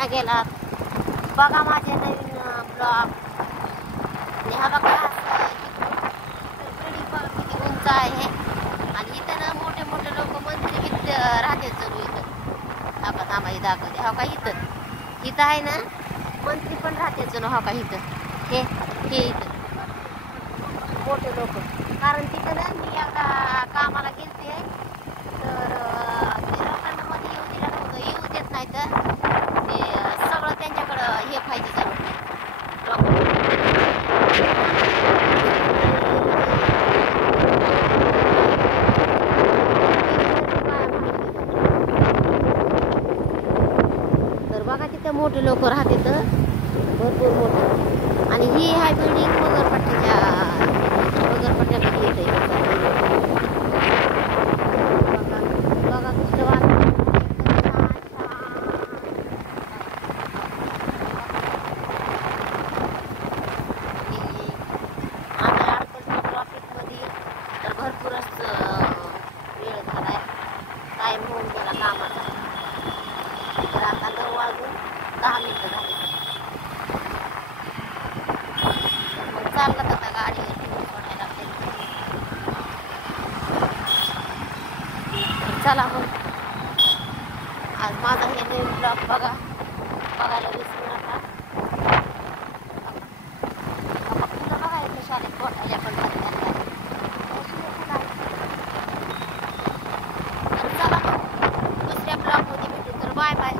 ना गेलात बघा माझे नवीन ब्लॉग. आणि हा बघा बिल्डिंग बघा किती उंच आहे. आणि इथं ना मोठे मोठे लोक मंत्री राहते जणू इथं. हा का थांबा हे दाखवते. हो का इथं आहे ना मंत्री पण राहते जणू. हो का इथं हे इथं मोठे लोक. कारण तिथं ना मी एकदा कामाला गेलते तर ते लोकांना मध्ये येऊ दिलं नव्हतं. येऊ देत नाही तर ते सगळं त्यांच्याकडं हे पाहिजे जणू. तर बघा तिथं मोठे लोक राहते तर भरपूर मोठे. आणि ही आहे बिल्डिंग वगरपट्ट्यामध्ये येते. बघा तुझं वातावरण आम्ही अडकलतो ट्रॉफिकमध्ये तर भरपूरच वेळ झालाय. टाईम होऊन गेला कामाचा. तर आता 9 वाजून 10 मिनिटं झाली. मग चाललं आता गाडी सोडायला. चला मग आज माझा हे नवीन ब्लॉग बघायला विसरू नका. तुला बघायचं शाळेत पोटायला पण चला मग दुसऱ्या ब्लॉगमध्ये भेटू. तर बाय बाय.